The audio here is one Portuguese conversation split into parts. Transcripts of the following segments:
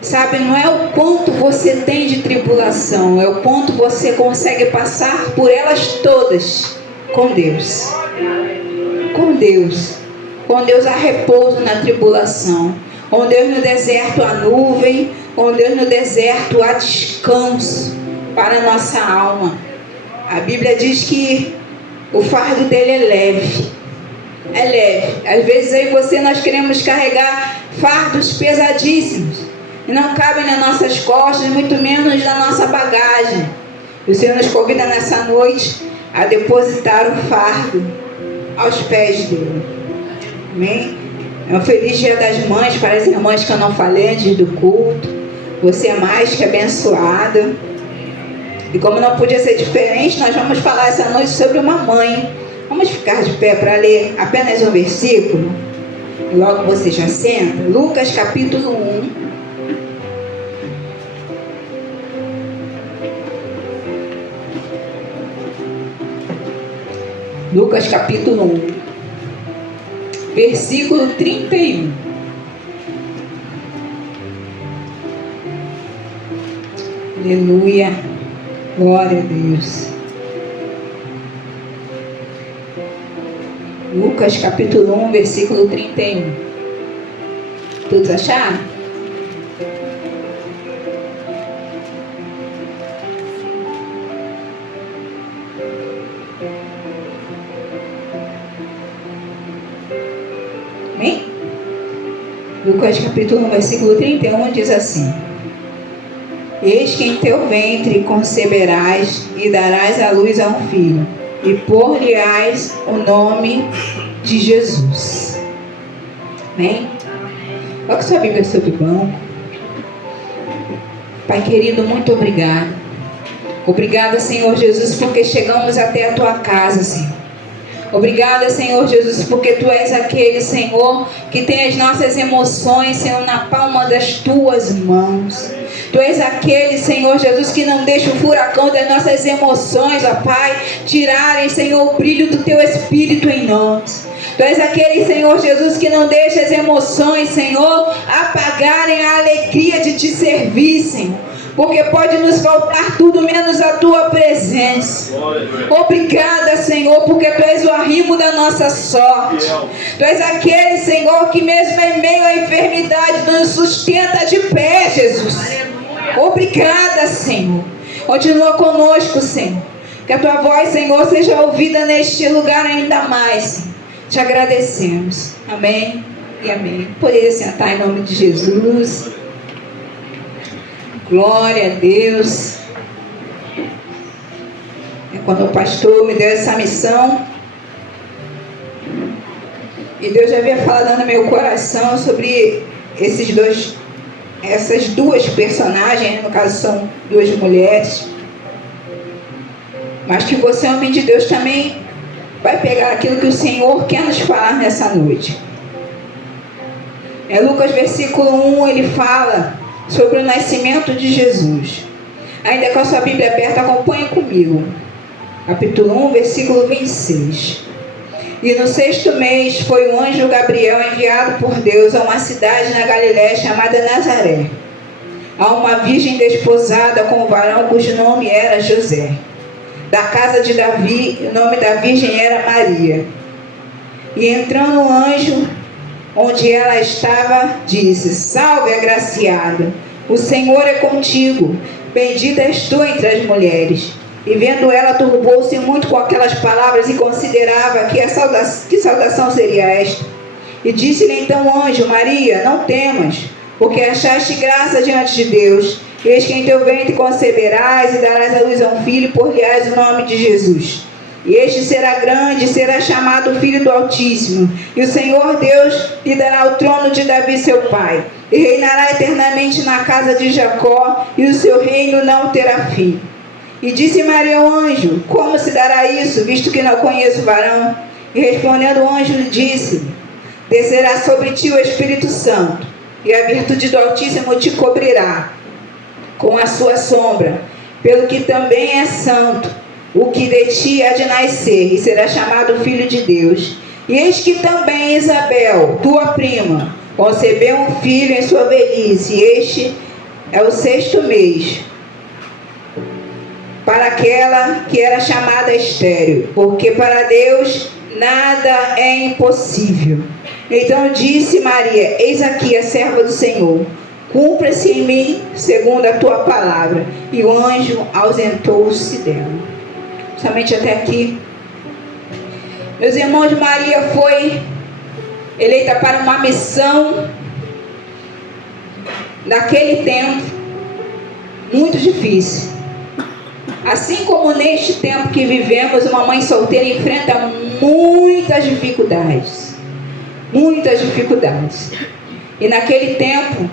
Sabe, não é o quanto você tem de tribulação, é o quanto você consegue passar por elas todas com Deus. Com Deus. Com Deus há repouso na tribulação. Com Deus no deserto há nuvem. Com Deus no deserto há descanso para a nossa alma. A Bíblia diz que o fardo dele é leve. É leve. Às vezes eu e nós queremos carregar fardos pesadíssimos e não cabem nas nossas costas, muito menos na nossa bagagem. O Senhor nos convida nessa noite a depositar o fardo aos pés dele. Amém? É um feliz Dia das Mães para as irmãs que eu não falei antes do culto. Você é mais que abençoada. E como não podia ser diferente, nós vamos falar essa noite sobre uma mãe. Vamos ficar de pé para ler apenas um versículo. E logo você já senta. Lucas capítulo 1. Lucas capítulo 1, versículo 31. Aleluia, glória a Deus. Lucas capítulo 1, versículo 31. Todos acharam? Amém? Lucas capítulo 1, versículo 31 diz assim: Eis que em teu ventre conceberás e darás à luz a um filho, e por-lhe-ás o nome de Jesus. Amém? Coloque sua Bíblia sobre o banco. Pai querido, muito obrigado. Obrigada, Senhor Jesus, porque chegamos até a tua casa, Senhor. Obrigada, Senhor Jesus, porque Tu és aquele, Senhor, que tem as nossas emoções, Senhor, na palma das Tuas mãos. Tu és aquele, Senhor Jesus, que não deixa o furacão das nossas emoções, ó Pai, tirarem, Senhor, o brilho do Teu Espírito em nós. Tu és aquele, Senhor Jesus, que não deixa as emoções, Senhor, apagarem a alegria de Te servir, Senhor. Porque pode nos faltar tudo menos a Tua presença. Obrigada, Senhor, porque Tu és o arrimo da nossa sorte. Tu és aquele, Senhor, que mesmo em meio à enfermidade nos sustenta de pé, Jesus. Obrigada, Senhor. Continua conosco, Senhor. Que a Tua voz, Senhor, seja ouvida neste lugar ainda mais, Senhor. Te agradecemos. Amém e amém. Poderia sentar em nome de Jesus. Glória a Deus. Quando o pastor me deu essa missão, e Deus já havia falado no meu coração sobre essas duas personagens, no caso são duas mulheres, mas que você, homem de Deus, também vai pegar aquilo que o Senhor quer nos falar nessa noite. Lucas versículo 1, ele fala sobre o nascimento de Jesus. Ainda com a sua Bíblia aberta, acompanhe comigo. Capítulo 1, versículo 26. E no 6º mês foi o anjo Gabriel enviado por Deus a uma cidade na Galiléia chamada Nazaré, a uma virgem desposada com um varão cujo nome era José, da casa de Davi, o nome da virgem era Maria. E entrando o anjo onde ela estava, disse: Salve, agraciada, o Senhor é contigo, bendita és tu entre as mulheres. E vendo ela, turbou-se muito com aquelas palavras e considerava que saudação seria esta. E disse-lhe então o anjo: Maria, não temas, porque achaste graça diante de Deus. Eis que em teu ventre conceberás e darás à luz a um filho, e por-lhe-ás o nome de Jesus. E este será grande, e será chamado Filho do Altíssimo. E o Senhor Deus lhe dará o trono de Davi seu pai, e reinará eternamente na casa de Jacó, e o seu reino não terá fim. E disse Maria ao anjo: Como se dará isso, visto que não conheço varão? E respondendo o anjo lhe disse: Descerá sobre ti o Espírito Santo, e a virtude do Altíssimo te cobrirá com a sua sombra, pelo que também é santo o que de ti há de nascer, e será chamado Filho de Deus. E eis que também Isabel, tua prima, concebeu um filho em sua velhice, e este é o 6º mês, para aquela que era chamada estéril, porque para Deus nada é impossível. Então disse Maria: eis aqui a serva do Senhor, cumpra-se em mim segundo a tua palavra. E o anjo ausentou-se dela. Somente até aqui. Meus irmãos, Maria foi eleita para uma missão naquele tempo muito difícil. Assim como neste tempo que vivemos, uma mãe solteira enfrenta muitas dificuldades. Muitas dificuldades. E naquele tempo,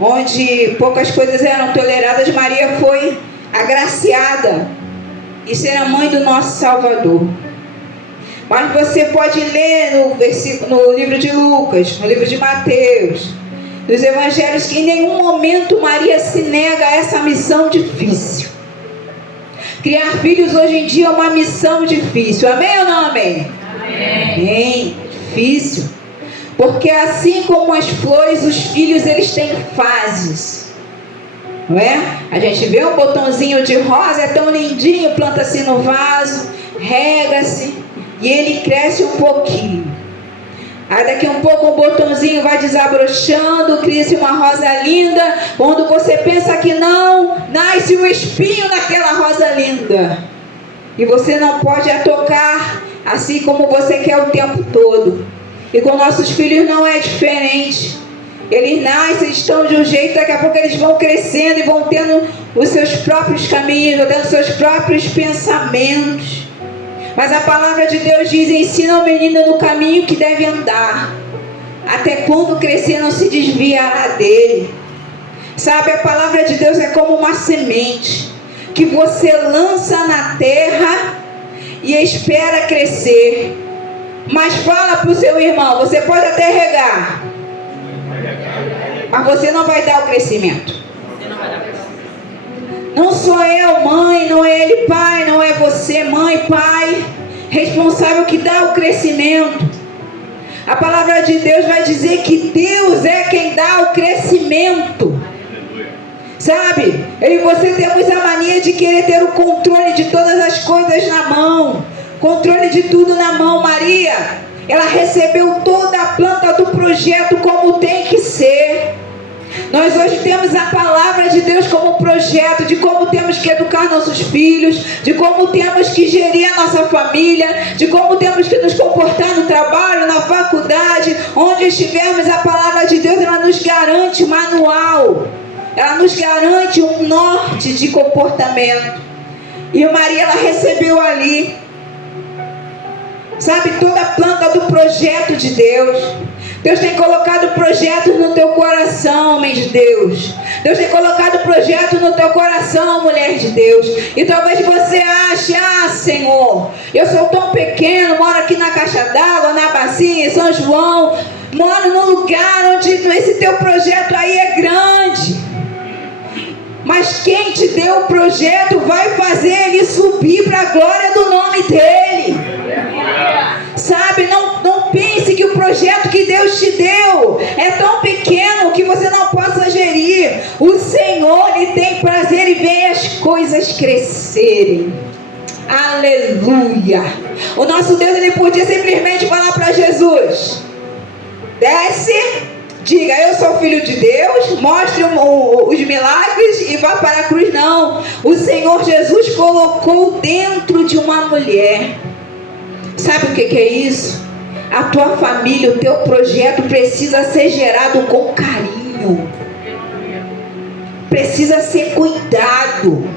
onde poucas coisas eram toleradas, Maria foi agraciada em ser a mãe do nosso Salvador. Mas você pode ler no livro de Lucas, no livro de Mateus, nos evangelhos, que em nenhum momento Maria se nega a essa missão difícil. Criar filhos hoje em dia é uma missão difícil. Amém ou não amém? Amém. Amém. É difícil. Porque assim como as flores, os filhos eles têm fases. Não é? A gente vê um botãozinho de rosa, é tão lindinho, planta-se no vaso, rega-se e ele cresce um pouquinho. Aí daqui a um pouco o botãozinho vai desabrochando, cria-se uma rosa linda. Quando você pensa que não, nasce um espinho naquela rosa linda. E você não pode a tocar assim como você quer o tempo todo. E com nossos filhos não é diferente. Eles nascem, estão de um jeito, daqui a pouco eles vão crescendo e vão tendo os seus próprios caminhos, vão tendo os seus próprios pensamentos. Mas a palavra de Deus diz: ensina o menino no caminho que deve andar, até quando crescer não se desviará dele. Sabe, a palavra de Deus é como uma semente que você lança na terra e espera crescer. Mas fala para o seu irmão: você pode até regar, mas você não vai dar o crescimento. Não sou eu, mãe, não é ele, pai, não é você, mãe, pai, responsável que dá o crescimento. A palavra de Deus vai dizer que Deus é quem dá o crescimento. Sabe, eu e você temos a mania de querer ter o controle de todas as coisas na mão, controle de tudo na mão. Maria, ela recebeu toda a planta do projeto como tem que ser. Nós hoje temos a palavra de Deus como projeto de como temos que educar nossos filhos, de como temos que gerir a nossa família, de como temos que nos comportar no trabalho, na faculdade, onde estivermos. A palavra de Deus, ela nos garante manual, ela nos garante um norte de comportamento. E Maria, ela recebeu ali, sabe, toda a planta do projeto de Deus. Deus tem colocado projetos no teu coração, homem de Deus. Deus tem colocado projetos no teu coração, mulher de Deus. E talvez você ache: ah, Senhor, eu sou tão pequeno, moro aqui na Caixa d'Água, na Bacia, em São João, moro num lugar onde esse teu projeto aí é grande. Mas quem te deu o projeto vai fazer ele subir para a glória do nome dele. Sabe, não pense que o projeto que Deus te deu é tão pequeno que você não possa gerir. O Senhor, ele tem prazer em ver as coisas crescerem. Aleluia. O nosso Deus, ele podia simplesmente falar para Jesus: desce, diga, eu sou filho de Deus, mostre os milagres e vá para a cruz. Não, o Senhor Jesus colocou dentro de uma mulher. Sabe o que é isso? A tua família, o teu projeto precisa ser gerado com carinho, precisa ser cuidado.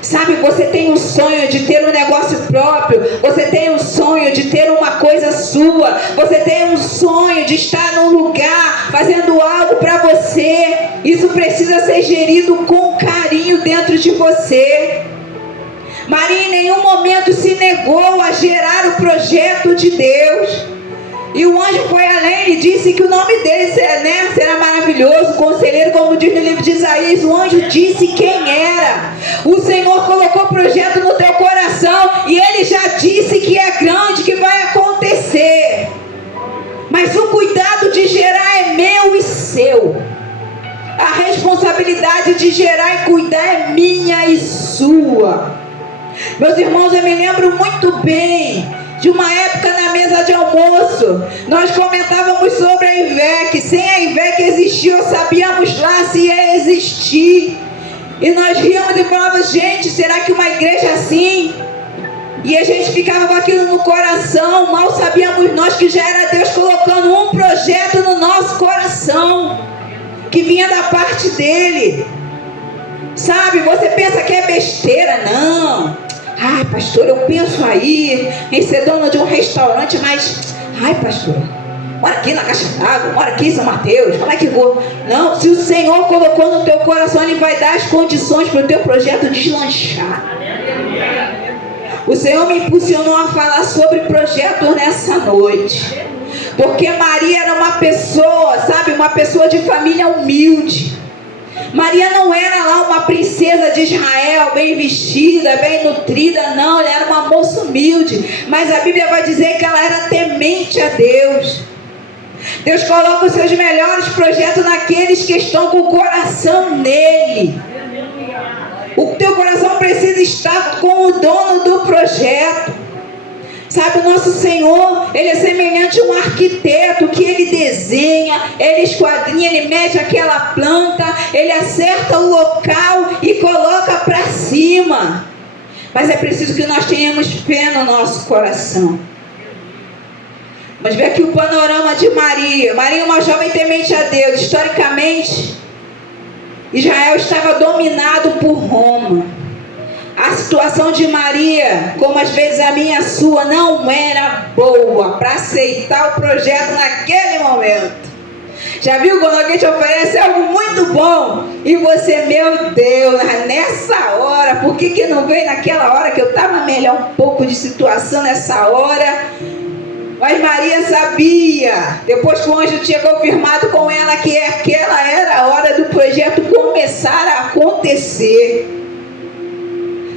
Sabe, você tem um sonho de ter um negócio próprio, você tem um sonho de ter uma coisa sua, você tem um sonho de estar num lugar fazendo algo para você. Isso precisa ser gerido com carinho dentro de você. Maria em nenhum momento se negou a gerar o projeto de Deus. E o anjo foi além e disse que o nome dele será maravilhoso, conselheiro, como diz no livro de Isaías. O anjo disse quem era. O Senhor colocou o projeto no teu coração e ele já disse que é grande, que vai acontecer. Mas o cuidado de gerar é meu e seu. A responsabilidade de gerar e cuidar é minha e sua. Meus irmãos, eu me lembro muito bem de uma época na mesa de almoço, nós comentávamos sobre a IVEC. Sem a IVEC existir, ou sabíamos lá se ia existir. E nós ríamos e falávamos, gente, será que uma igreja assim? E a gente ficava com aquilo no coração. Mal sabíamos nós que já era Deus colocando um projeto no nosso coração, que vinha da parte dele. Sabe, você pensa que é besteira, não. Ai, pastor, eu penso aí em ser dona de um restaurante, mas... Ai, pastor, mora aqui na Caixa d'Água, mora aqui em São Mateus, como é que vou? Não, se o Senhor colocou no teu coração, Ele vai dar as condições para o teu projeto deslanchar. O Senhor me impulsionou a falar sobre projetos nessa noite, porque Maria era uma pessoa, sabe, uma pessoa de família humilde. Maria não era lá uma princesa de Israel, bem vestida, bem nutrida, não. Ela era uma moça humilde, mas a Bíblia vai dizer que ela era temente a Deus. Deus coloca os seus melhores projetos naqueles que estão com o coração nele. O teu coração precisa estar com o dono do projeto. Sabe, o nosso Senhor, Ele é semelhante a um arquiteto que Ele desenha, Ele esquadrinha, Ele mede aquela planta, Ele acerta o local e coloca para cima. Mas é preciso que nós tenhamos fé no nosso coração. Vamos ver aqui o panorama de Maria. Maria é uma jovem temente a Deus. Historicamente, Israel estava dominado por Roma. A situação de Maria, como às vezes a minha e a sua, não era boa para aceitar o projeto naquele momento. Já viu quando alguém te oferece algo muito bom e você, meu Deus, nessa hora, por que não veio naquela hora que eu estava melhor um pouco de situação nessa hora? Mas Maria sabia, depois que o anjo tinha confirmado com ela que aquela era a hora do projeto começar a acontecer.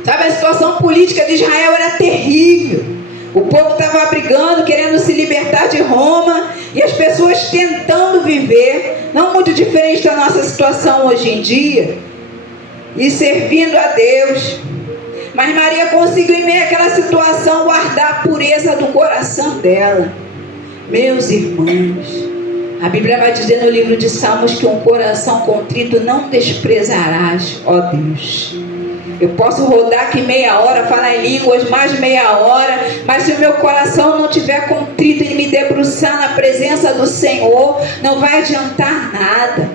Sabe, a situação política de Israel era terrível. O povo estava brigando, querendo se libertar de Roma, e as pessoas tentando viver, não muito diferente da nossa situação hoje em dia, e servindo a Deus. Mas Maria conseguiu, em meio àquela situação, guardar a pureza do coração dela. Meus irmãos, a Bíblia vai dizer no livro de Salmos que um coração contrito não desprezarás, ó Deus. Eu posso rodar aqui meia hora, falar em línguas, mais meia hora, mas se o meu coração não estiver contrito e me debruçar na presença do Senhor, não vai adiantar nada.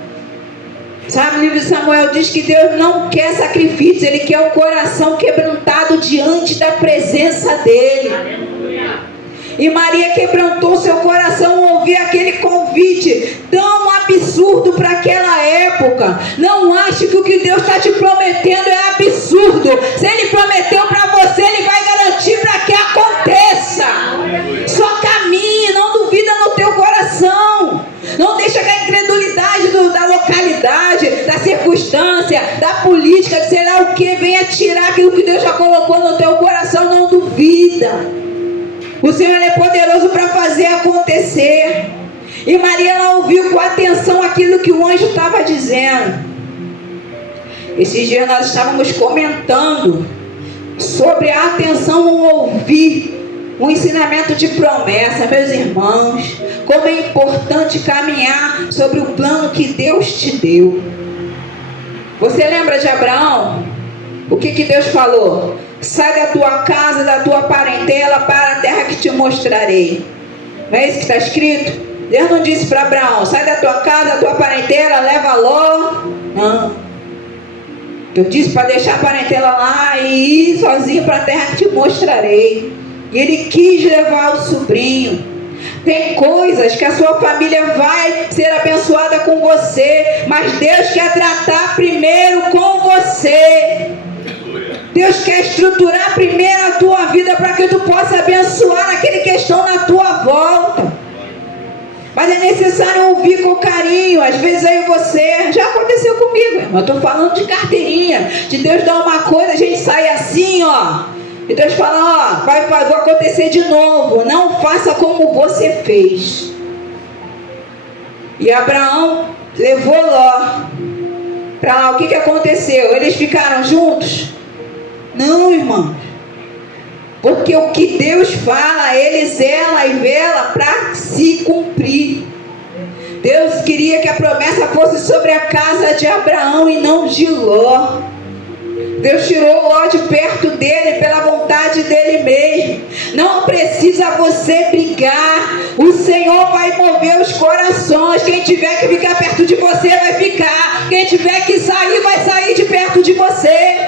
Sabe, o livro de Samuel diz que Deus não quer sacrifício, Ele quer o coração quebrantado diante da presença dEle. E Maria quebrantou seu coração ao ouvir aquele convite tão absurdo para aquela época. Não ache que o que Deus está te prometendo é absurdo. Se Ele prometeu para você, Ele vai garantir para que aconteça. Só caminhe, não duvida no teu coração. Não deixa que a incredulidade da localidade, da circunstância, da política, de sei lá o que, venha tirar aquilo que Deus já colocou no teu coração. Não duvida. O Senhor é poderoso para fazer acontecer. E Maria, ela ouviu com atenção aquilo que o anjo estava dizendo. Esses dias nós estávamos comentando sobre a atenção ao ouvir o ensinamento de promessa, meus irmãos. Como é importante caminhar sobre o plano que Deus te deu. Você lembra de Abraão? O que Deus falou? Sai da tua casa, da tua parentela, para a terra que te mostrarei. Não é isso que está escrito? Deus não disse para Abraão, sai da tua casa, da tua parentela, leva Ló. Não. Deus disse para deixar a parentela lá e ir sozinho para a terra que te mostrarei. E ele quis levar o sobrinho. Tem coisas que a sua família vai ser abençoada com você, mas Deus quer tratar primeiro com você. Deus quer estruturar primeiro a tua vida para que tu possa abençoar aquele que estão na tua volta. Mas é necessário ouvir com carinho. Às vezes aí você, já aconteceu comigo, irmão. Eu estou falando de carteirinha, de Deus dar uma coisa, a gente sai assim, ó. E Deus fala, ó, vai acontecer de novo. Não faça como você fez. E Abraão levou Ló. para lá. O que aconteceu? Eles ficaram juntos? Não, irmãos. Porque o que Deus fala, Ele zela e vela para se cumprir. Deus queria que a promessa fosse sobre a casa de Abraão e não de Ló. Deus tirou Ló de perto dele pela vontade dele mesmo. Não precisa você brigar. O Senhor vai mover os corações. Quem tiver que ficar perto de você vai ficar. Quem tiver que sair vai sair de perto de você.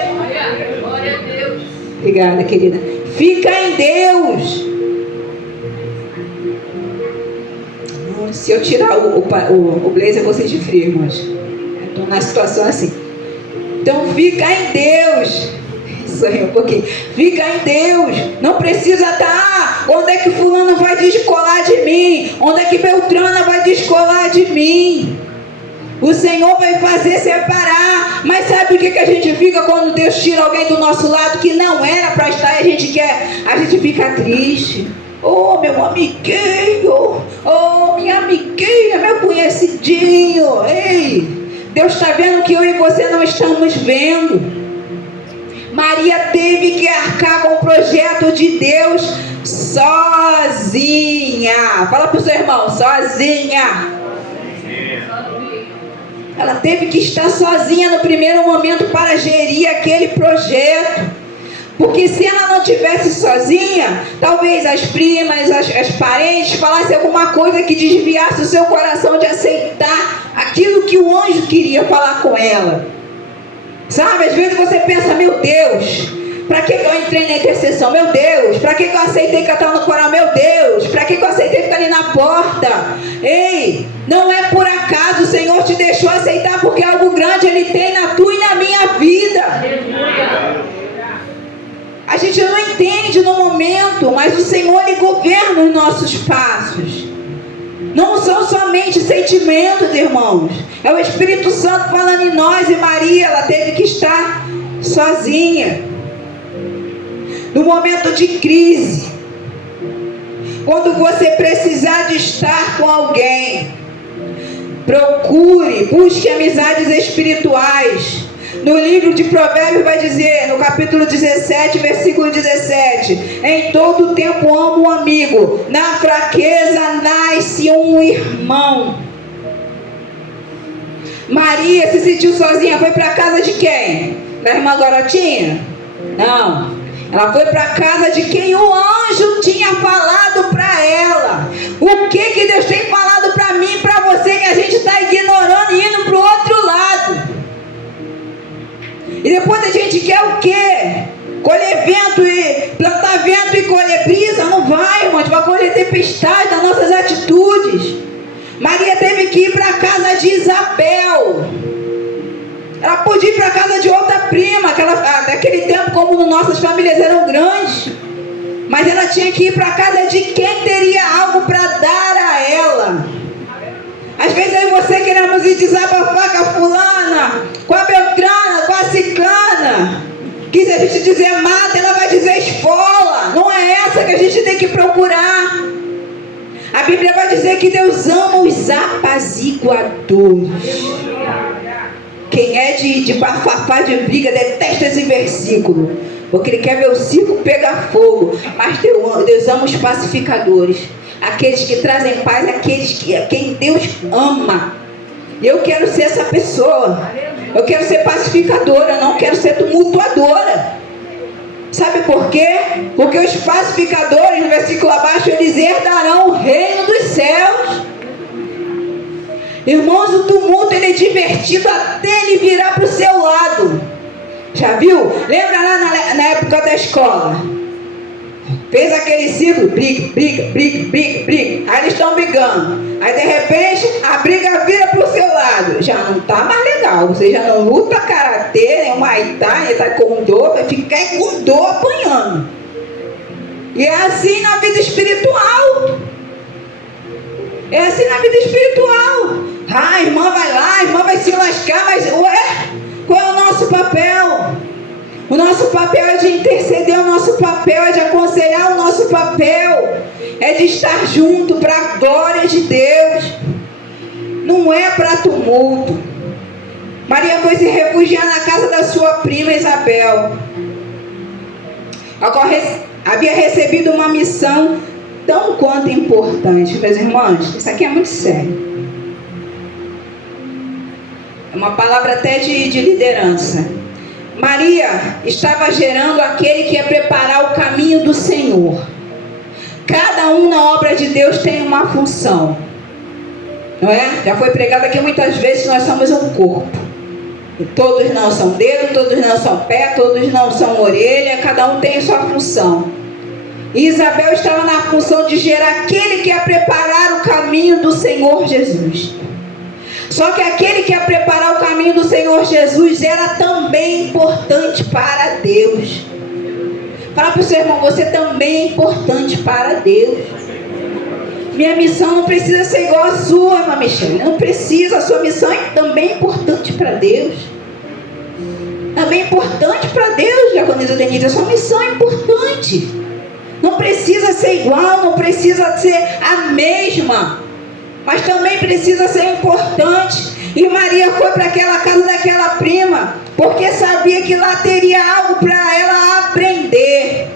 Glória a Deus. Obrigada, querida. Fica em Deus. Se eu tirar o blazer, vocês de frio, irmãos. Estou na situação assim. Então fica em Deus. Isso aí um pouquinho. Fica em Deus. Não precisa estar. Onde é que fulano vai descolar de mim? Onde é que Beltrana vai descolar de mim? O Senhor vai fazer separar. Mas sabe o que a gente fica quando Deus tira alguém do nosso lado que não era para estar e a gente fica triste. Oh, meu amiguinho. Oh, minha amiguinha, meu conhecidinho. Ei, Deus está vendo que eu e você não estamos vendo. Maria teve que arcar com o projeto de Deus sozinha. Fala para o seu irmão, sozinha. Ela teve que estar sozinha no primeiro momento para gerir aquele projeto. Porque se ela não estivesse sozinha, talvez as primas, as parentes falassem alguma coisa que desviasse o seu coração de aceitar aquilo que o anjo queria falar com ela. Sabe, às vezes você pensa, meu Deus, para que eu entrei na intercessão? Meu Deus, para que eu aceitei cantar no coral? Meu Deus, para que eu aceitei ficar ali na porta? Ei, não é por acaso o Senhor te deixou aceitar, porque algo grande Ele tem na tua e na minha vida. A gente não entende no momento, mas o Senhor, Ele governa os nossos passos. Não são somente sentimentos, irmãos. É o Espírito Santo falando em nós. E Maria, ela teve que estar sozinha. No momento de crise, quando você precisar de estar com alguém, procure, busque amizades espirituais. No livro de Provérbios vai dizer, no capítulo 17, versículo 17: em todo tempo amo um amigo, na fraqueza nasce um irmão. Maria se sentiu sozinha, foi para a casa de quem? Da irmã Dorotinha? Não, ela foi para a casa de quem o anjo tinha falado para ela. O que Deus tem falado para mim e para você, que a gente está ignorando e indo para o outro lado? E depois a gente quer o quê? Colher vento e plantar vento e colher brisa? Não vai, irmão. A gente vai colher tempestade nas nossas atitudes. Maria teve que ir para a casa de Isabel. Ela podia ir para a casa de outra prima. Naquele tempo, como nossas famílias eram grandes. Mas ela tinha que ir para a casa de quem teria algo para dar a ela. Às vezes eu e você queremos ir desabafar com a fulana, com a Beltrana, com a ciclana, que se a gente dizer mata, ela vai dizer esfola. Não é essa que a gente tem que procurar. A Bíblia vai dizer que Deus ama os apaziguadores. Quem é de bafafá, de briga, detesta esse versículo, porque ele quer ver o circo pegar fogo. Mas Deus ama os pacificadores, aqueles que trazem paz, quem Deus ama. Eu quero ser essa pessoa. Eu quero ser pacificadora, não quero ser tumultuadora. Sabe por quê? Porque os pacificadores, no versículo abaixo, eles herdarão o reino dos céus. Irmãos, o tumulto, ele é divertido até ele virar para o seu lado. Já viu? Lembra lá na época da escola? Fez aquele ciclo, briga. Aí eles estão brigando. Aí de repente a briga vira pro seu lado. Já não tá mais legal. Você já não luta karatê, nem muay thai, nem taekwondo, vai ficar com dor apanhando. E é assim na vida espiritual. É assim na vida espiritual. A irmã vai lá, a irmã vai se lascar, mas qual é o nosso papel? O nosso papel é de interceder, o nosso papel é de aconselhar, o nosso papel é de estar junto para a glória de Deus. Não é para tumulto. Maria foi se refugiar na casa da sua prima Isabel. Havia recebido uma missão tão quanto importante. Meus irmãos, isso aqui é muito sério. É uma palavra até de liderança. Maria estava gerando aquele que ia preparar o caminho do Senhor. Cada um na obra de Deus tem uma função, não é? Já foi pregado aqui muitas vezes que nós somos um corpo. E todos não são dedo, todos não são pé, todos não são orelha, cada um tem a sua função. E Isabel estava na função de gerar aquele que ia preparar o caminho do Senhor Jesus. Só que aquele que ia preparar o caminho do Senhor Jesus era também importante para Deus. Fala para o seu irmão, você também é importante para Deus. Minha missão não precisa ser igual a sua, irmã Michele. Não precisa, a sua missão é também importante para Deus. Também é importante para Deus, Diaconisa Denise. A sua missão é importante. Não precisa ser igual, não precisa ser a mesma, mas também precisa ser importante. E Maria foi para aquela casa daquela prima, porque sabia que lá teria algo para ela aprender.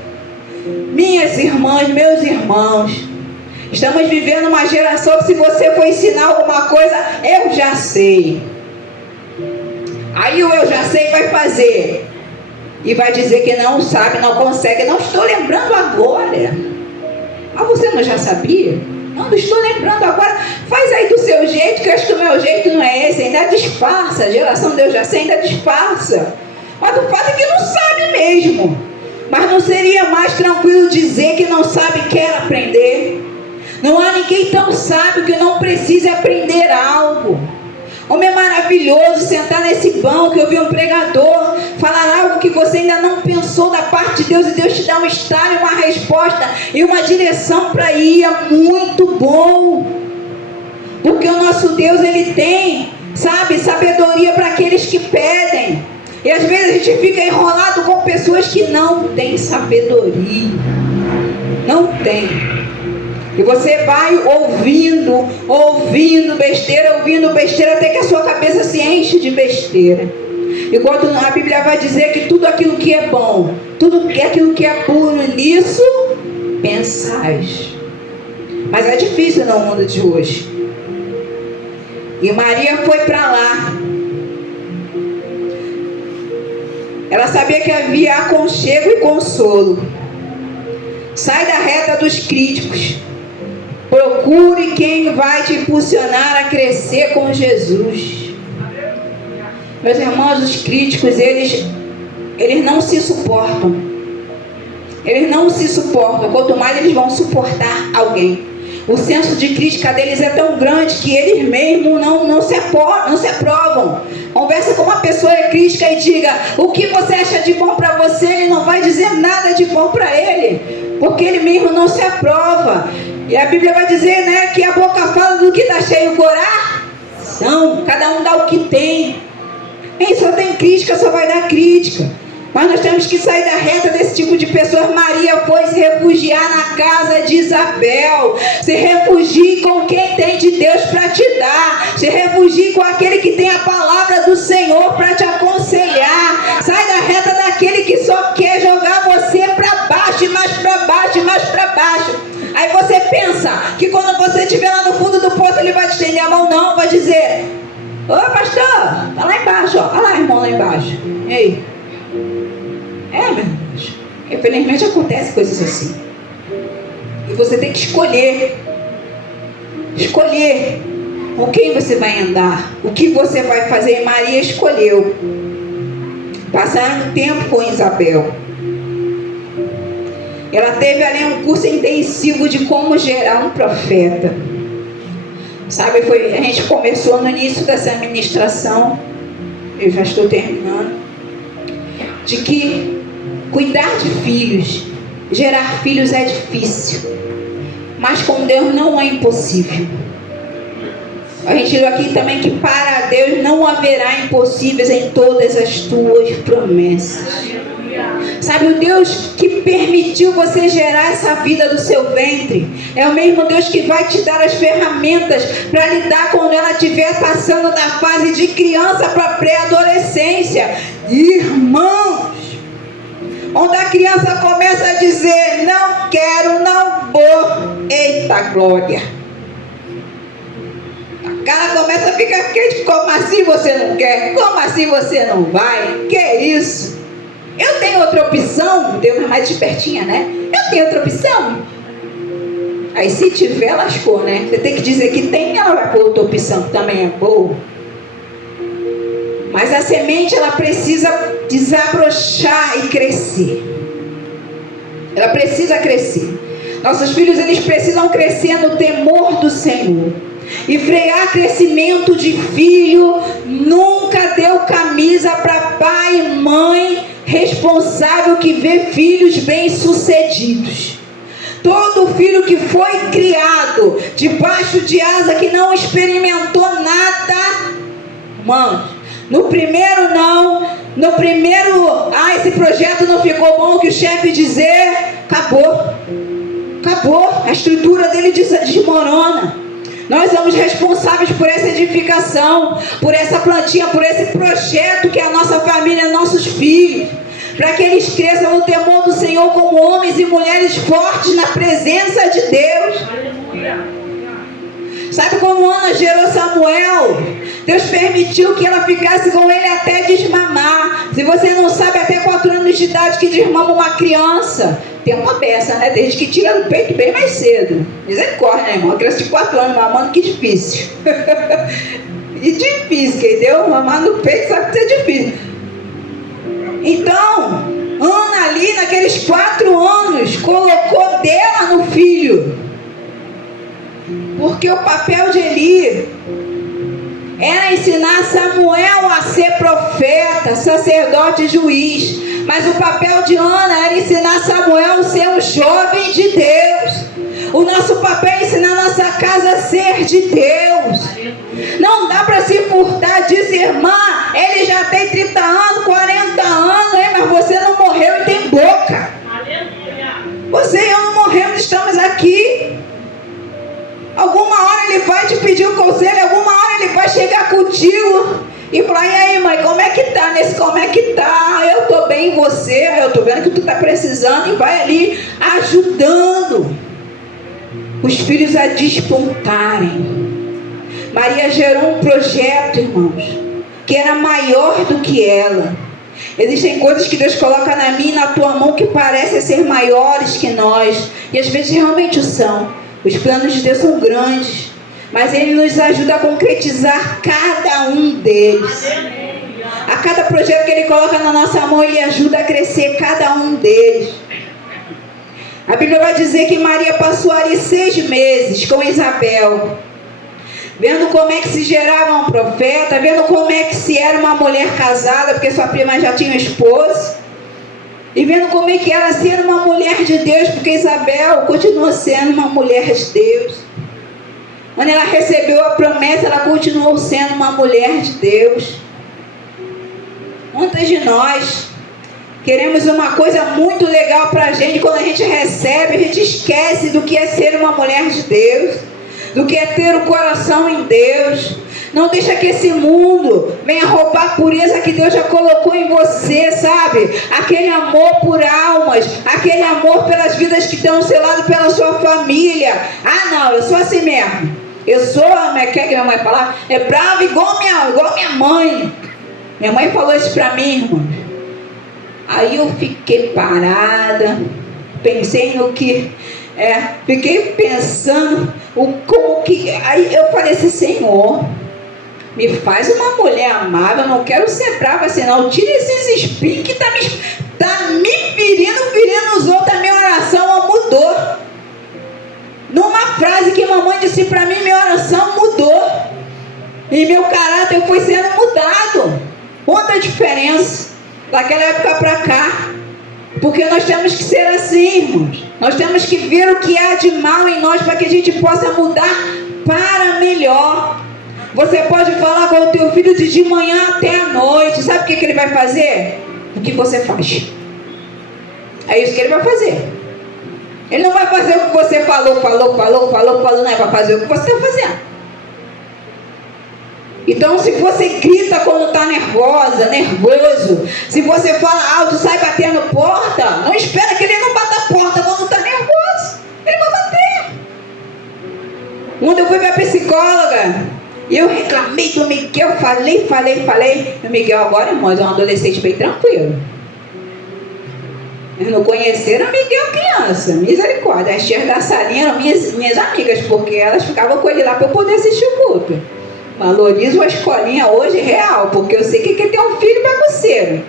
Minhas irmãs, meus irmãos, estamos vivendo uma geração que se você for ensinar alguma coisa, eu já sei. Aí o eu já sei vai fazer. E vai dizer que não sabe, não consegue. Não estou lembrando agora. Mas você não já sabia? Não estou lembrando agora. Faz aí do seu jeito, que eu acho que o meu jeito não é esse. Ainda disfarça. A geração Deus já sei, ainda disfarça. Mas o fato é que não sabe mesmo. Mas não seria mais tranquilo dizer que não sabe e quer aprender? Não há ninguém tão sábio que não precise aprender algo. Como é maravilhoso sentar nesse banco e ouvir um pregador falar algo que você ainda não pensou da parte de Deus, e Deus te dá um estalo, uma resposta e uma direção para ir. É muito bom, porque o nosso Deus, Ele tem, sabe, sabedoria para aqueles que pedem. E às vezes a gente fica enrolado com pessoas que não têm sabedoria. Não tem. E você vai ouvindo besteira, até que a sua cabeça se enche de besteira. E quando a Bíblia vai dizer que tudo aquilo que é bom, tudo aquilo que é puro, nisso pensais. Mas é difícil no mundo de hoje. E Maria foi para lá. Ela sabia que havia aconchego e consolo. Sai da reta dos críticos. Procure quem vai te impulsionar a crescer com Jesus. Meus irmãos, os críticos, eles não se suportam. Eles não se suportam. Quanto mais eles vão suportar alguém. O senso de crítica deles é tão grande que eles mesmos não se aprovam. Conversa com uma pessoa crítica e diga o que você acha de bom para você. Ele não vai dizer nada de bom para ele, porque ele mesmo não se aprova. E a Bíblia vai dizer, né, que a boca fala do que está cheio o coração. Cada um dá o que tem. Quem só tem crítica só vai dar crítica. Mas nós temos que sair da reta desse tipo de pessoas. Maria foi se refugiar na casa de Isabel. Se refugie com quem tem de Deus para te dar. Se refugie com aquele que tem a palavra do Senhor para te aconselhar. Sai da reta daquele que só quer jogar você para baixo, e mais para baixo, e mais para baixo. Aí você pensa que quando você estiver lá no fundo do poço, ele vai te estender a mão. Não, vai dizer: ô pastor, tá lá embaixo, ó. Olha lá, irmão, lá embaixo. Ei. Meu irmão, infelizmente acontece coisas assim. E você tem que escolher com quem você vai andar, o que você vai fazer. E Maria escolheu. Passaram um tempo com Isabel. Ela teve ali um curso intensivo de como gerar um profeta. Sabe, a gente começou no início dessa ministração, eu já estou terminando, de que cuidar de filhos, gerar filhos é difícil, mas com Deus não é impossível. A gente viu aqui também que para Deus não haverá impossíveis em todas as tuas promessas. Sabe, o Deus que permitiu você gerar essa vida do seu ventre é o mesmo Deus que vai te dar as ferramentas para lidar quando ela estiver passando da fase de criança para pré-adolescência. Irmãos, onde a criança começa a dizer: não quero, não vou. Eita glória! A cara começa a ficar quente. Como assim você não quer? Como assim você não vai? Que isso? Eu tenho outra opção. Deu mais despertinha, né? Eu tenho outra opção. Aí se tiver, lascou, né? Você tem que dizer que tem, ela vai por outra opção, que também é boa. Mas a semente, ela precisa desabrochar e crescer. Ela precisa crescer. Nossos filhos, eles precisam crescer no temor do Senhor. E frear crescimento de filho nunca deu camisa para pai e mãe responsável que vê filhos bem-sucedidos. Todo filho que foi criado debaixo de asa, que não experimentou nada, mano, no primeiro não, no primeiro, esse projeto não ficou bom, que o chefe dizer, acabou, a estrutura dele desmorona. Nós somos responsáveis por essa edificação, por essa plantinha, por esse projeto que é a nossa família, nossos filhos, para que eles cresçam no temor do Senhor como homens e mulheres fortes na presença de Deus. Sabe como Ana gerou Samuel? Deus permitiu que ela ficasse com ele até desmamar. Se você não sabe, até 4 anos de idade que desmama uma criança. Tem uma peça, né? Desde que tira do peito bem mais cedo. Misericórdia, né, irmão? Uma criança de 4 anos mamando, que difícil. E difícil, entendeu? Mamar no peito sabe que é difícil. Então, Ana ali, naqueles 4 anos, colocou dela no filho. Porque o papel de Eli era ensinar Samuel a ser profeta, sacerdote e juiz. Mas o papel de Ana era ensinar Samuel a ser um jovem de Deus. O nosso papel é ensinar a nossa casa a ser de Deus. Não dá para se furtar disso, irmã. Ele já tem 30 anos, 40 anos, hein? Mas você não morreu e tem boca. Você e eu não morremos, estamos aqui. Alguma hora ele vai te pedir um conselho, alguma hora ele vai chegar contigo e falar: e aí, mãe, como é que tá? Como é que tá? Eu tô bem, você, eu tô vendo que tu tá precisando, e vai ali ajudando os filhos a despontarem. Maria gerou um projeto, irmãos, que era maior do que ela. Existem coisas que Deus coloca na minha e na tua mão que parecem ser maiores que nós, e às vezes realmente o são. Os planos de Deus são grandes, mas Ele nos ajuda a concretizar cada um deles. A cada projeto que Ele coloca na nossa mão, Ele ajuda a crescer cada um deles. A Bíblia vai dizer que Maria passou ali 6 meses com Isabel, vendo como é que se gerava um profeta, vendo como é que se era uma mulher casada, porque sua prima já tinha um esposo, e vendo como é que era ser uma mulher de Deus, porque Isabel continua sendo uma mulher de Deus. Quando ela recebeu a promessa, ela continuou sendo uma mulher de Deus. Muitas de nós queremos uma coisa muito legal para a gente. Quando a gente recebe, a gente esquece do que é ser uma mulher de Deus, do que é ter o coração em Deus. Não deixa que esse mundo venha roubar a pureza que Deus já colocou em você, sabe? Aquele amor por almas, aquele amor pelas vidas que estão seladas pela sua família. Não, eu sou assim mesmo. Eu sou, quer que minha mãe falar? É brava igual minha mãe. Minha mãe falou isso pra mim, irmão. Aí eu fiquei parada, pensei no que... fiquei pensando como que... Aí eu falei assim: Senhor, me faz uma mulher amável, eu não quero ser brava assim não. Tira esses espinhos que tá me ferindo os outros. A minha oração mudou. Numa frase que mamãe disse pra mim, minha oração mudou. E meu caráter foi sendo mudado. Quanta diferença daquela época pra cá. Porque nós temos que ser assim, irmãos. Nós temos que ver o que há de mal em nós para que a gente possa mudar para melhor. Você pode falar com o teu filho de manhã até a noite. Sabe o que ele vai fazer? O que você faz. É isso que ele vai fazer. Ele não vai fazer o que você falou, não é para fazer o que você está fazendo. Então, se você grita quando está nervosa, nervoso, se você fala alto, sai batendo porta, não espera que ele não bata a porta quando está nervoso. Ele vai bater. Quando eu fui para a psicóloga, eu reclamei do Miguel, falei. E o Miguel agora, irmão, é um adolescente bem tranquilo. Eles não conheceram o Miguel criança, misericórdia. As tias da salinha eram minhas amigas, porque elas ficavam com ele lá para eu poder assistir o culto. Valorizo a escolinha hoje real, porque eu sei que tem um filho bagunceiro.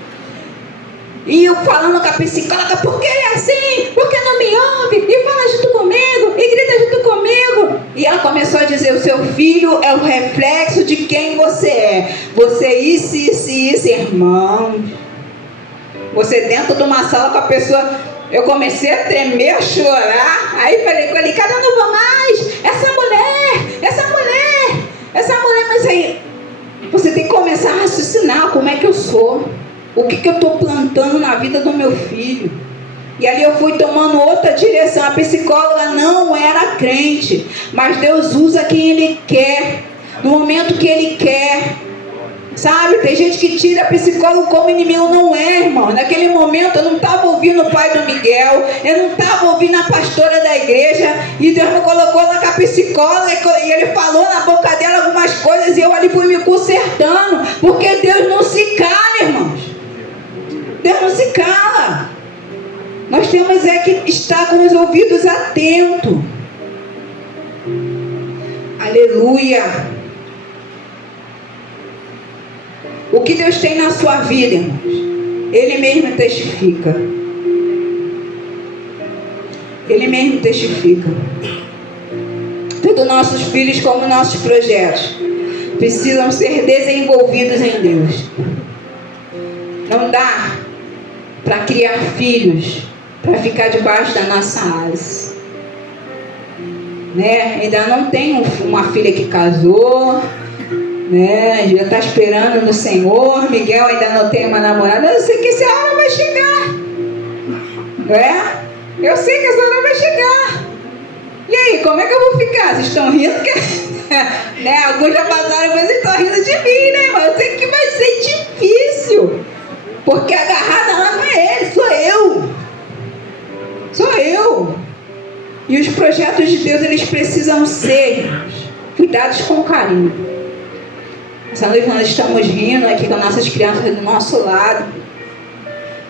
E eu falando com a psicóloga, por que ele é assim? Por que não me ouve? E fala junto comigo, e grita junto comigo. E ela começou a dizer, o seu filho é o reflexo de quem você é. Você isso, irmão. Você dentro de uma sala com a pessoa, eu comecei a tremer, a chorar. Aí falei com ele, cara, não vou mais. Essa mulher, mas aí você tem que começar a raciocinar como é que eu sou. O que eu estou plantando na vida do meu filho. E ali eu fui tomando outra direção. A psicóloga não era crente, mas Deus usa quem Ele quer, no momento que Ele quer. Sabe, tem gente que tira psicólogo como inimigo. Não é, irmão. Naquele momento eu não estava ouvindo o pai do Miguel, eu não estava ouvindo a pastora da igreja, e Deus me colocou lá com a psicóloga e ele falou na boca dela algumas coisas, e eu ali fui me consertando, porque Deus não se cala, irmãos. Deus não se cala. Nós temos que estar com os ouvidos atentos. Aleluia. O que Deus tem na sua vida, irmãos, Ele mesmo testifica. Ele mesmo testifica. Tanto nossos filhos como nossos projetos precisam ser desenvolvidos em Deus. Não dá para criar filhos para ficar debaixo da nossa asa, né? Ainda não tenho uma filha que casou, né? Já está esperando no Senhor. Miguel ainda não tem uma namorada. Eu sei que essa hora vai chegar, né? Eu sei que essa hora vai chegar. E aí, como é que eu vou ficar? Vocês estão rindo? Né? Alguns já passaram, mas vocês estão rindo de mim, né, irmão? Eu sei que vai ser difícil, porque agarrada lá não é ele, sou eu. E os projetos de Deus, eles precisam ser cuidados com carinho. Essa noite nós estamos rindo aqui com nossas crianças do nosso lado,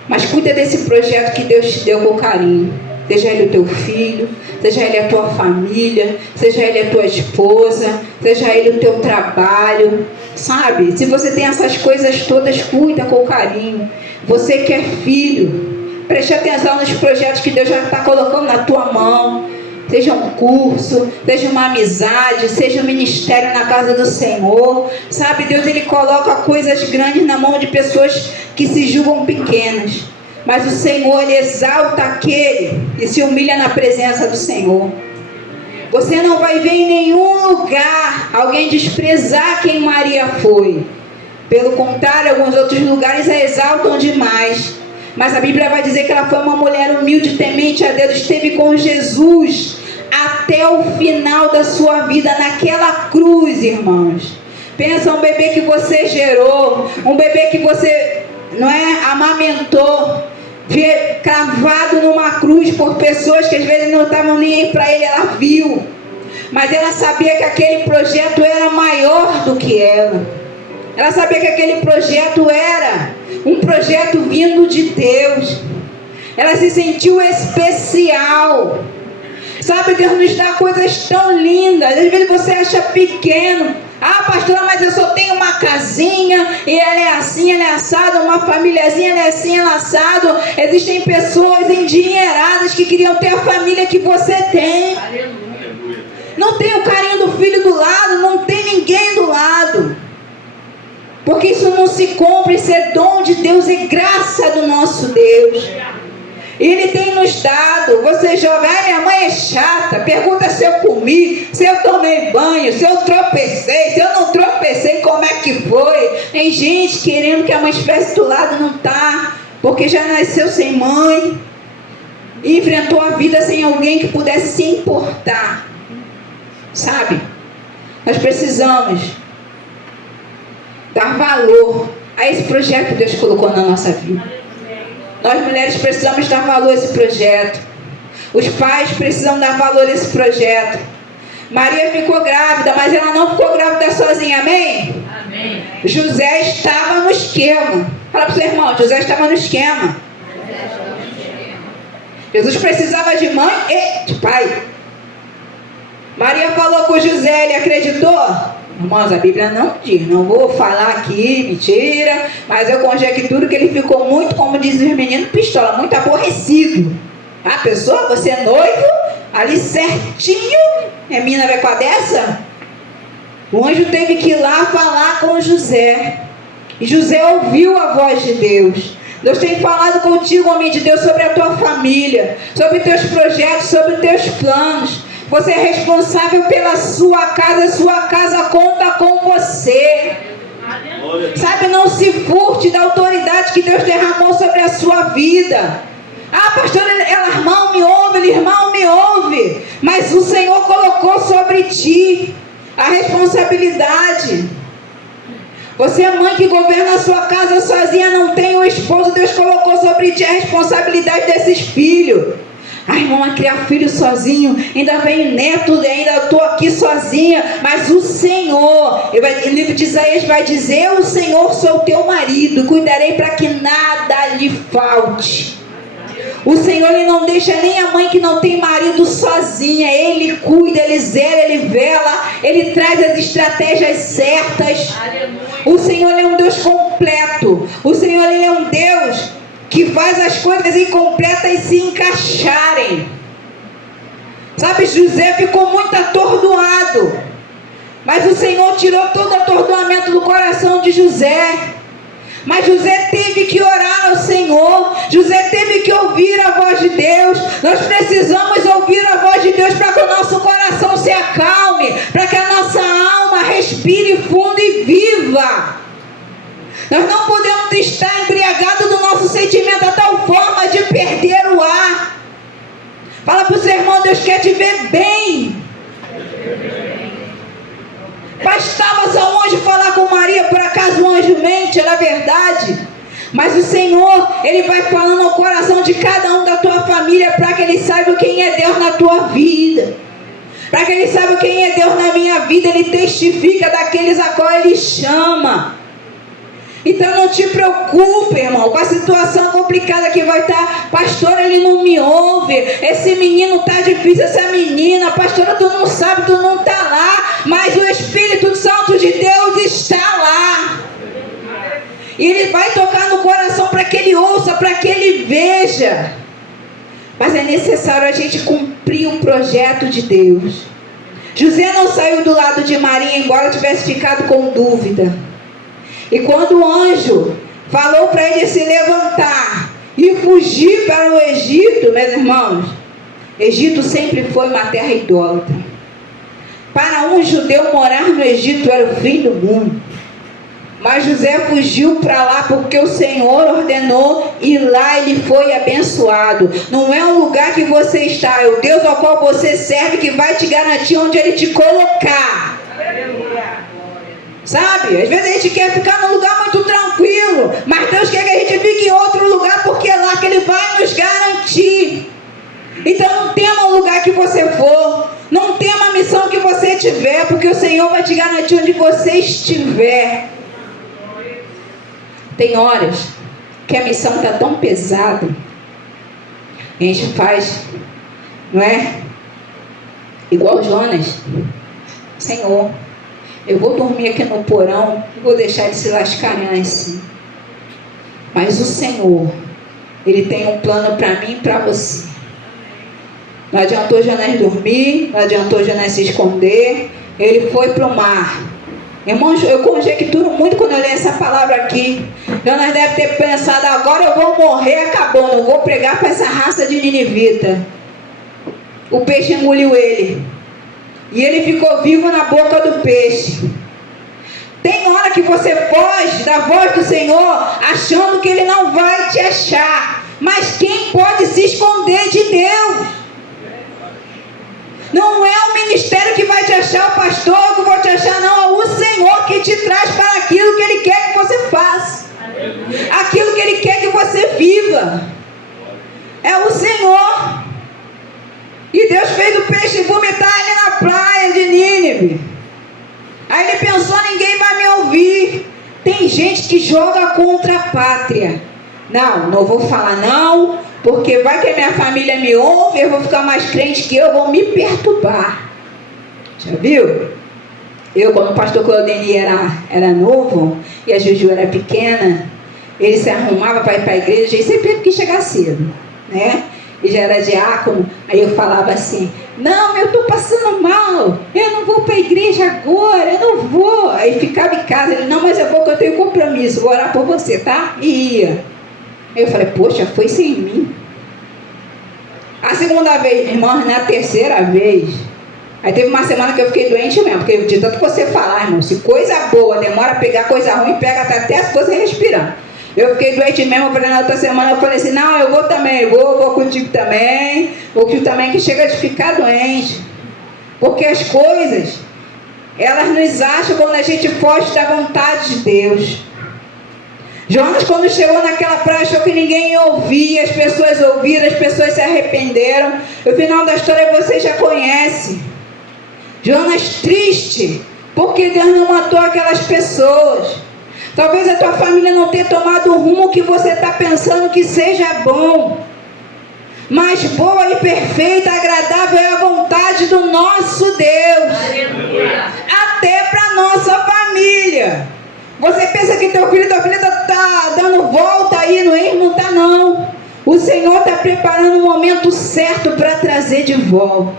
mas cuida desse projeto que Deus te deu com carinho. Seja ele o teu filho, seja ele a tua família, seja ele a tua esposa, seja ele o teu trabalho, sabe? Se você tem essas coisas todas, cuida com carinho. Você que é filho, preste atenção nos projetos que Deus já está colocando na tua mão. Seja um curso, seja uma amizade, seja um ministério na casa do Senhor. Sabe, Deus, Ele coloca coisas grandes na mão de pessoas que se julgam pequenas. Mas o Senhor, Ele exalta aquele que se humilha na presença do Senhor. Você não vai ver em nenhum lugar alguém desprezar quem Maria foi. Pelo contrário, alguns outros lugares a exaltam demais. Mas a Bíblia vai dizer que ela foi uma mulher humilde, temente a Deus, esteve com Jesus até o final da sua vida, naquela cruz, irmãos. Pensa, um bebê que você gerou, um bebê que você, amamentou, cravado numa cruz por pessoas que às vezes não estavam nem aí para ele, ela viu. Mas ela sabia que aquele projeto era maior do que ela. Ela sabia que aquele projeto era um projeto vindo de Deus. Ela se sentiu especial. Sabe, Deus nos dá coisas tão lindas. Às vezes você acha pequeno. Ah, pastora, mas eu só tenho uma casinha e ela é assim, ela é assada, uma famíliazinha, ela é assim, ela é assado. Existem pessoas endinheiradas que queriam ter a família que você tem. Não tem o carinho do filho do lado, não tem ninguém do lado. Porque isso não se compra, isso é dom de Deus e graça do nosso Deus. Ele tem nos dado. Você joga, minha mãe é chata, pergunta se eu comi, se eu tomei banho, se eu tropecei, se eu não tropecei, como é que foi. Tem gente querendo que a mãe estivesse do lado, não está, porque já nasceu sem mãe. e enfrentou a vida sem alguém que pudesse se importar. Sabe? Nós precisamos dar valor a esse projeto que Deus colocou na nossa vida. Nós mulheres precisamos dar valor a esse projeto. Os pais precisam dar valor a esse projeto. Maria ficou grávida, mas ela não ficou grávida sozinha, amém? Amém. José estava no esquema. Fala para o seu irmão, José estava no esquema. Jesus precisava de mãe e de pai. Maria falou com José, ele acreditou? Irmãos, a Bíblia não diz, não vou falar aqui, mentira, mas eu conjecturo que ele ficou muito, como dizem os meninos, pistola, muito aborrecido. A pessoa, você é noivo, ali certinho, é mina vai com a dessa? O anjo teve que ir lá falar com José. E José ouviu a voz de Deus. Deus tem falado contigo, homem de Deus, sobre a tua família, sobre teus projetos, sobre teus planos. Você é responsável pela sua casa conta com você. Sabe, não se furte da autoridade que Deus derramou sobre a sua vida. Ah, pastor, ela irmão me ouve, ele irmão me ouve. Mas o Senhor colocou sobre ti a responsabilidade. Você é mãe que governa a sua casa sozinha, não tem um esposo, Deus colocou sobre ti a responsabilidade desses filhos. Ah, irmão, a criar filho sozinho, ainda vem neto, ainda estou aqui sozinha, mas o Senhor, o livro de Isaías vai dizer, o Senhor sou teu marido, cuidarei para que nada lhe falte. O Senhor, ele não deixa nem a mãe que não tem marido sozinha, ele cuida, ele zela, ele vela, ele traz as estratégias certas. O Senhor, ele é um Deus completo, o Senhor, ele é um Deus que faz as coisas incompletas se encaixarem. Sabe, José ficou muito atordoado, mas o Senhor tirou todo o atordoamento do coração de José. Mas José teve que orar ao Senhor, José teve que ouvir a voz de Deus. Nós precisamos ouvir a voz de Deus para que o nosso coração se acalme, para que a nossa alma respire fundo e viva. Nós não podemos estar embriagados do nosso sentimento a tal forma de perder o ar. Fala para o seu irmão, Deus quer te ver bem. Bastava só um anjo falar com Maria, por acaso o anjo mente, era verdade. Mas o Senhor, ele vai falando ao coração de cada um da tua família, para que ele saiba quem é Deus na tua vida. Para que ele saiba quem é Deus na minha vida, ele testifica daqueles a qual ele chama. Então não te preocupe, irmão, com a situação complicada que vai estar. Pastor, ele não me ouve, esse menino está difícil, essa menina, pastora, tu não sabe, tu não está lá, mas o Espírito Santo de Deus está lá. E ele vai tocar no coração para que ele ouça, para que ele veja. Mas é necessário a gente cumprir o projeto de Deus. José não saiu do lado de Maria, embora tivesse ficado com dúvida. E quando o anjo falou para ele se levantar e fugir para o Egito, meus irmãos, Egito sempre foi uma terra idólatra. Para um judeu morar no Egito era o fim do mundo. Mas José fugiu para lá porque o Senhor ordenou e lá ele foi abençoado. Não é um lugar que você está, é o Deus ao qual você serve que vai te garantir onde ele te colocar. Sabe, às vezes a gente quer ficar num lugar muito tranquilo, mas Deus quer que a gente fique em outro lugar, porque é lá que ele vai nos garantir. Então não tema o lugar que você for, não tema a missão que você tiver, porque o Senhor vai te garantir onde você estiver. Tem horas que a missão está tão pesada, a gente faz, não é? Igual Jonas. Senhor, eu vou dormir aqui no porão e vou deixar eles se lascarem lá em cima. Mas o Senhor, ele tem um plano para mim e para você. Não adiantou Jonas dormir, não adiantou Jonas se esconder. Ele foi para o mar. Irmãos, eu conjecturo muito quando eu leio essa palavra aqui. Jonas deve ter pensado, agora eu vou morrer, acabou, não vou pregar para essa raça de ninivita. O peixe engoliu ele. E ele ficou vivo na boca do peixe. Tem hora que você foge da voz do Senhor, achando que ele não vai te achar. Mas quem pode se esconder de Deus? Não é o ministério que vai te achar, o pastor que vai te achar, não. É o Senhor que te traz para aquilo que Ele quer que você faça. Aquilo que Ele quer que você viva. É o Senhor. E Deus fez o peixe vomitar ali na praia de Nínive. Aí Ele pensou, ninguém vai me ouvir. Tem gente que joga contra a pátria. Não vou falar não, porque vai que a minha família me ouve, eu vou ficar mais crente que eu, vou me perturbar. Já viu? Eu, quando o pastor Claudeni era novo, e a Juju era pequena, ele se arrumava para ir para a igreja, e sempre quis chegar cedo, né? E já era diácono, aí eu falava assim, não, eu estou passando mal, eu não vou para a igreja agora, eu não vou. Aí ficava em casa, ele, não, mas eu vou, que eu tenho compromisso, vou orar por você, tá? E ia. Eu falei, poxa, foi sem mim. A segunda vez, irmão, na terceira vez, aí teve uma semana que eu fiquei doente mesmo, porque de tanto que você falar, irmão, se coisa boa demora a pegar coisa ruim, pega até as coisas respirando. Eu fiquei doente mesmo, eu falei, na outra semana eu falei assim, não, eu vou também, vou contigo também, que chega de ficar doente. Porque as coisas, elas nos acham quando a gente foge da vontade de Deus. Jonas, quando chegou naquela praia, achou que ninguém ouvia, as pessoas ouviram, as pessoas se arrependeram. O final da história você já conhece. Jonas triste, porque Deus não matou aquelas pessoas. Talvez a tua família não tenha tomado o rumo que você está pensando que seja bom. Mas boa e perfeita, agradável é a vontade do nosso Deus. Aleluia. Até para nossa família. Você pensa que teu filho e tua filha está dando volta aí no erro? Não está não. O Senhor está preparando o momento certo para trazer de volta.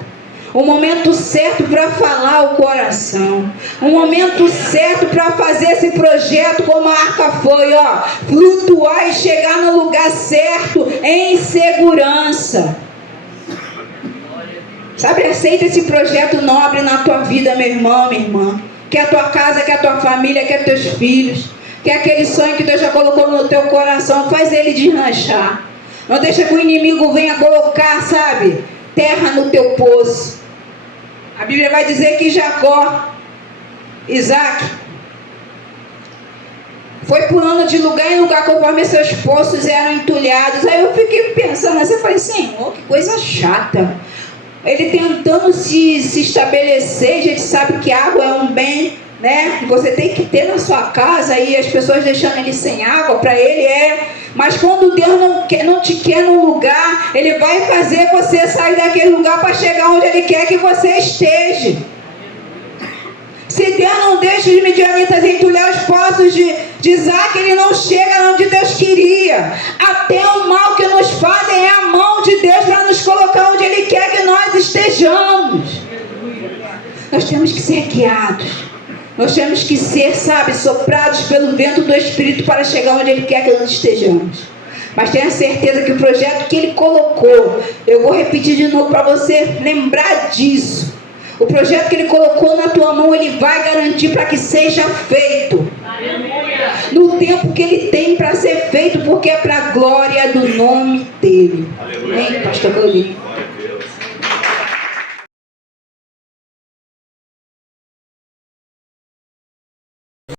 O momento certo para falar o coração. O momento certo para fazer esse projeto como a arca foi, ó. Flutuar e chegar no lugar certo em segurança. Sabe, aceita esse projeto nobre na tua vida, meu irmão, minha irmã. Que a tua casa, que a tua família, que teus filhos, que aquele sonho que Deus já colocou no teu coração, faz ele deslanchar. Não deixa que o inimigo venha colocar, sabe, terra no teu poço. A Bíblia vai dizer que Jacó, Isaac, foi pulando de lugar em lugar conforme seus poços eram entulhados. Aí eu fiquei pensando assim, eu falei, Senhor, que coisa chata. Ele tentando se estabelecer, a gente sabe que água é um bem, né? Você tem que ter na sua casa, e as pessoas deixando ele sem água, para ele é. Mas quando Deus não te quer num lugar, Ele vai fazer você sair daquele lugar para chegar onde Ele quer que você esteja. Se Deus não deixa os midianitas entulhar os poços de Isaac, ele não chega onde Deus queria. Até o mal que nos fazem é a mão de Deus para nos colocar onde Ele quer que nós estejamos. Nós temos que ser guiados. Nós temos que ser, sabe, soprados pelo vento do Espírito para chegar onde Ele quer que nós estejamos. Mas tenha certeza que o projeto que Ele colocou, eu vou repetir de novo para você lembrar disso. O projeto que Ele colocou na tua mão, Ele vai garantir para que seja feito. Aleluia. No tempo que Ele tem para ser feito, porque é para a glória do nome dEle. Amém, pastor Claudinho?